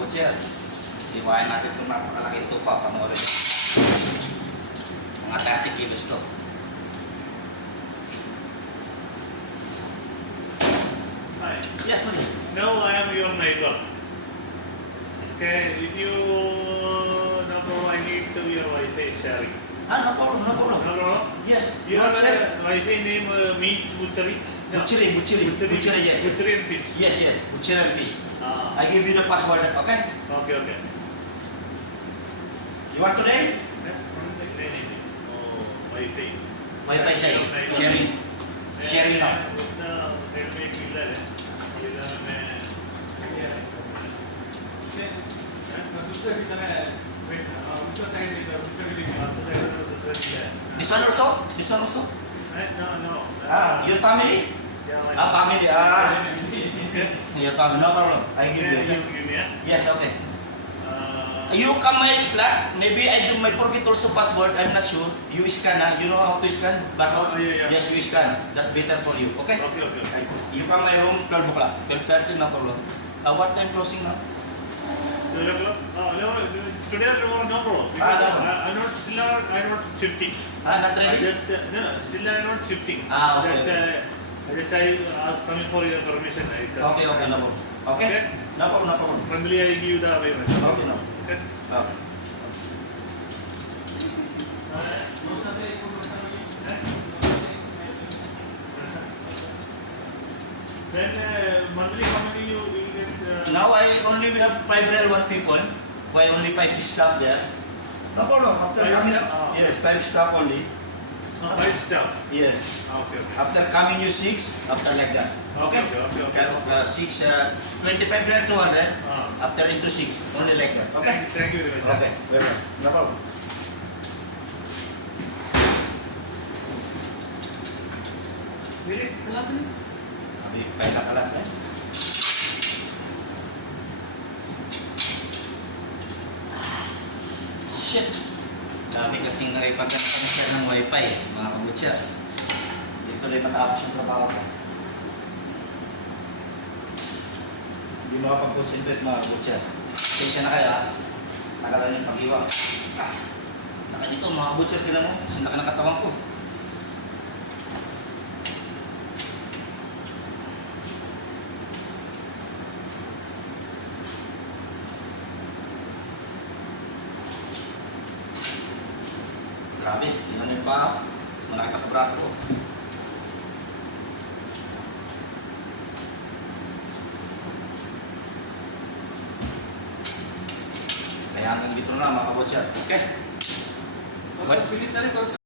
kabutser. Iwain natin itong napakalaki panoorin nyo. Mga 30 kilos to. Hi. Yes, mali. Now I am your neighbor. Okay, if you problem, I need to your Wi-Fi sharing. Ah, no problem, no problem. No problem. Yes, you Your uh, Wi-Fi name uh, meat butchery. No. Butchery, butchery, butchery, yes. Butchery and fish. Yes, yes, butchery and fish. Ah. I give you the password, okay? Okay, okay. You want today? Eh, one second, nee, nee, nee. Oh, Wi-Fi. Wi-Fi चाहिए, Your neighbor. sharing. मैं- sharing now. मैं उसका साइड में एक डीलर है डीलर में क्या है दूसरे की तरह वेट दूसरा साइड इधर दूसरे की लिखा आपका साइड में दूसरा डीलर है This one also? This one also? Eh, no no Ah, your family? yeah, my- Ah, family. Ah, okay your family. No problem. I give you. You give me yeah Yes, okay. uh, You come my flat. Maybe I do my forget also password. I'm not sure. You scan, ah. You know how to scan barcode? Oh, yeah, yeah. Yes, you scan. That better for you. Okay? okay okay okay You come my room 12 o'clock. 12:30, no problem. Uh, what time closing now? Twelve o'clock oh no today no no problem Ah, because no. I, I'm not still not I'm not shifting Ah, not I just uh, no still I'm not shifting Ah, okay, just uh, just I uh, coming for your permission I Okay, okay, no problem. Okay? Okay. No problem, no problem. monthly I give you the payment Okay, no. okay Okay. Then uh, Now I only have five real one people. Why only five staff there? No problem. After Five coming, staff? Ah. yes, five staff only. five staff. Yes. Ah, okay, okay. After coming you six, after like that. Okay, okay, okay, okay. Uh, six, uh, 25 real 200. Ah. After into six, only like that. Thank, Okay? thank you very much. sir. Okay, very well. No problem. मेरे क्लास में अभी पहला क्लास है Dami kasing nakipagkana-share ng wifi mga kabutya. Dito lang matapos yung trabaho ko. Hindi makapag-concentrate mga kabutya. Kaya na kaya, tagalan yung pag-iwa. Ah, naka dito mga kabutya, tinan mo, sinaka ng katawan ko. Grabe, yun na yung pa. Malaki pa sa braso ko. Kaya hanggang dito na mga kabotsyan. Okay? Bilis na rin,